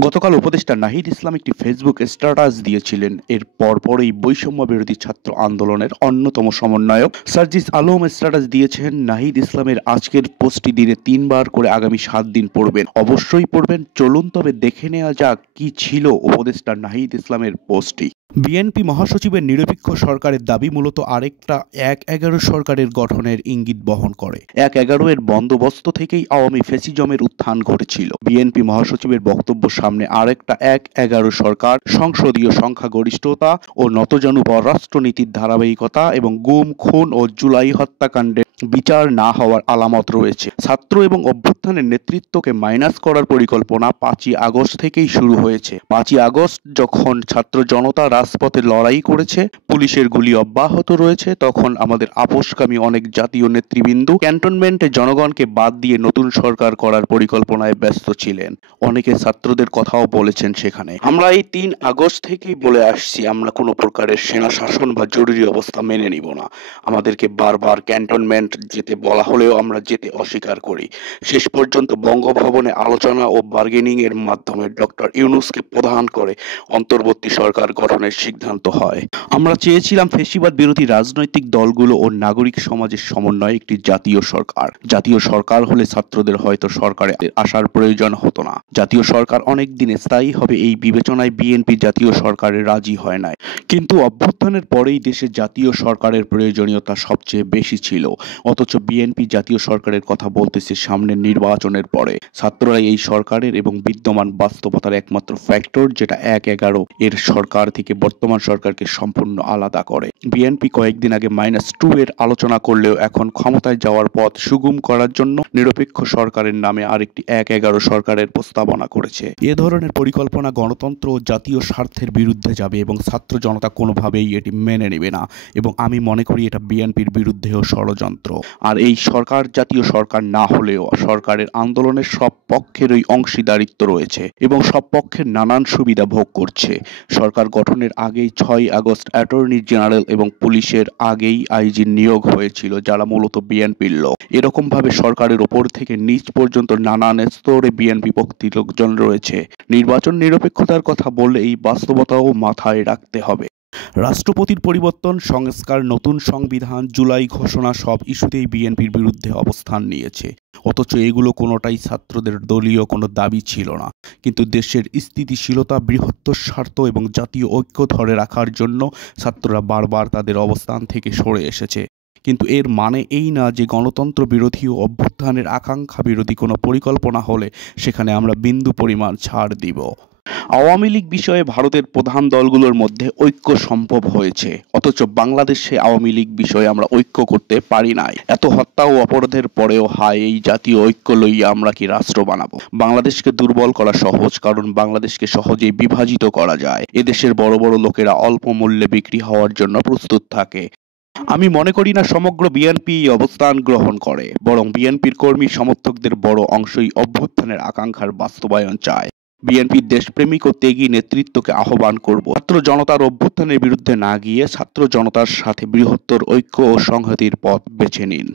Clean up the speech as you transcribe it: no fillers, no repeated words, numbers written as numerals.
গতকাল উপদেষ্টা নাহিদ ইসলাম একটি ফেসবুক স্ট্যাটাস দিয়েছিলেন। এর পরপরই বৈষম্য বিরোধী ছাত্র আন্দোলনের অন্যতম সমন্বয়ক সার্জিস আলম স্ট্যাটাস দিয়েছেন, নাহিদ ইসলামের আজকের পোস্টটি দিনে ৩ বার করে আগামী ৭ দিন পড়বেন। অবশ্যই পড়বেন। চলুন তবে দেখে নেওয়া যাক কি ছিল উপদেষ্টা নাহিদ ইসলামের পোস্টটি। বিএনপি মহাসচিবের নিরপেক্ষ সরকারের দাবি মূলত আরেকটা ১/১১ সরকারের গঠনের ইঙ্গিত বহন করে। ১/১১ এর বন্দোবস্ত থেকেই আওয়ামী ফ্যাসিজমের উত্থান ঘটেছিল। বিএনপি মহাসচিবের বক্তব্য সামনে আরেকটা ১/১১ সরকার, সংসদীয় সংখ্যাগরিষ্ঠতা ও নতজানু পররাষ্ট্রনীতির ধারাবাহিকতা এবং গুম, খুন ও জুলাই হত্যাকাণ্ডের বিচার না হওয়ার আলামত রয়েছে। ছাত্র এবং অভ্যুত্থানের নেতৃত্বকে মাইনাস করার পরিকল্পনা ৫ই আগস্ট থেকেই শুরু হয়েছে। ৫ই আগস্ট যখন ছাত্র জনতা রাজপথে লড়াই করেছে, পুলিশের গুলি অব্যাহত রয়েছে, তখন আমাদের আপোষকামী অনেক জাতীয় নেতৃবৃন্দ ক্যান্টনমেন্টে জনগণকে বাদ দিয়ে নতুন সরকার করার পরিকল্পনায় ব্যস্ত ছিলেন। অনেকে ছাত্রদের কথাও বলেছেন সেখানে। আমরা এই ৩ আগস্ট থেকেই বলে আসছি, আমরা কোনো প্রকারের সেনা শাসন বা জরুরি অবস্থা মেনে নিব না। আমাদেরকে বারবার ক্যান্টনমেন্ট যেতে বলা হলেও আমরা যেতে অস্বীকার করি। শেষ পর্যন্ত বঙ্গভবনে আলোচনা ও বার্গেনিং এর মাধ্যমে ডক্টর ইউনূসকে প্রধান করে অন্তর্বর্তী সরকার গঠনের সিদ্ধান্ত হয়। আমরা চেয়েছিলাম ফ্যাসিবাদ বিরোধী রাজনৈতিক দলগুলো ও নাগরিক সমাজের সমন্বয়ে একটি জাতীয় সরকার। জাতীয় সরকার হলে ছাত্রদের হয়তো সরকারে আসার প্রয়োজন হতো না। জাতীয় সরকার অনেক দিন স্থায়ী হবে এই বিবেচনায় বিএনপি জাতীয় সরকারে রাজি হয় নাই। কিন্তু অভ্যুত্থানের পরেই দেশে জাতীয় সরকারের প্রয়োজনীয়তা সবচেয়ে বেশি ছিল। অথচ বিএনপি জাতীয় সরকারের কথা বলতেছে সামনের নির্বাচনের পরে। ছাত্ররা এই সরকারের এবং বিদ্যমান বাস্তবতার একমাত্র ফ্যাক্টর, যেটা ১/১১ এর সরকার থেকে বর্তমান সরকারকে সম্পূর্ণ আলাদা করে। বিএনপি কয়েকদিন আগে -2 এর আলোচনা করলেও এখন ক্ষমতায় যাওয়ার পথ সুগম করার জন্য নিরপেক্ষ সরকারের নামে আরেকটি ১/১১ সরকারের প্রস্তাবনা করেছে। এ ধরনের পরিকল্পনা গণতন্ত্র ও জাতীয় স্বার্থের বিরুদ্ধে যাবে এবং ছাত্র জনতা কোনোভাবেই এটি মেনে নেবে না, এবং আমি মনে করি এটা বিএনপির বিরুদ্ধেও ষড়যন্ত্র। আর এই সরকার জাতীয় সরকার না হলেও সরকারের আন্দোলনের সব পক্ষেরই অংশীদারিত্ব রয়েছে এবং সব পক্ষের নানান সুবিধা ভোগ করছে। সরকার গঠনের আগেই ৬ই আগস্ট অ্যাটর্নি জেনারেল এবং পুলিশের আগেই আইজি নিয়োগ হয়েছিল, যারা মূলত বিএনপির লোক। এরকম ভাবে সরকারের ওপর থেকে নিচ পর্যন্ত নানান স্তরে বিএনপি পন্থী লোকজন রয়েছে। নির্বাচন নিরপেক্ষতার কথা বললে এই বাস্তবতাও মাথায় রাখতে হবে। রাষ্ট্রপতির পরিবর্তন, সংস্কার, নতুন সংবিধান, জুলাই ঘোষণা সব ইস্যুতেই বিএনপির বিরুদ্ধে অবস্থান নিয়েছে। অথচ এগুলো কোনোটাই ছাত্রদের দলীয় কোনো দাবি ছিল না। কিন্তু দেশের স্থিতিশীলতা, বৃহত্তর স্বার্থ এবং জাতীয় ঐক্য ধরে রাখার জন্য ছাত্ররা বারবার তাদের অবস্থান থেকে সরে এসেছে। কিন্তু এর মানে এই না যে গণতন্ত্র বিরোধী ও অভ্যুত্থানের আকাঙ্ক্ষা বিরোধী কোনো পরিকল্পনা হলে সেখানে আমরা বিন্দু পরিমাণ ছাড় দিব। আওয়ামী লীগ বিষয়ে ভারতের প্রধান দলগুলোর মধ্যে ঐক্য সম্ভব হয়েছে, অথচ বাংলাদেশে আওয়ামী লীগ বিষয়ে আমরা ঐক্য করতে পারি নাই। এত হত্যা ও অপরাধের পরেও এই জাতীয় ঐক্য লইয়া আমরা কি রাষ্ট্র বানাবো? বাংলাদেশকে দুর্বল করা সহজ, কারণ বাংলাদেশকে সহজেই বিভাজিত করা যায়। এদেশের বড় বড় লোকেরা অল্প মূল্যে বিক্রি হওয়ার জন্য প্রস্তুত থাকে। আমি মনে করি না সমগ্র বিএনপি অবস্থান গ্রহণ করে, বরং বিএনপির কর্মী সমর্থকদের বড় অংশই অভ্যুত্থানের আকাঙ্ক্ষার বাস্তবায়ন চায়। বিএনপির দেশপ্রেমিক ও ত্যাগী নেতৃত্বকে আহ্বান করব, ছাত্র জনতার অভ্যুত্থানের বিরুদ্ধে না গিয়ে ছাত্র জনতার সাথে বৃহত্তর ঐক্য ও সংহতির পথ বেছে নিন।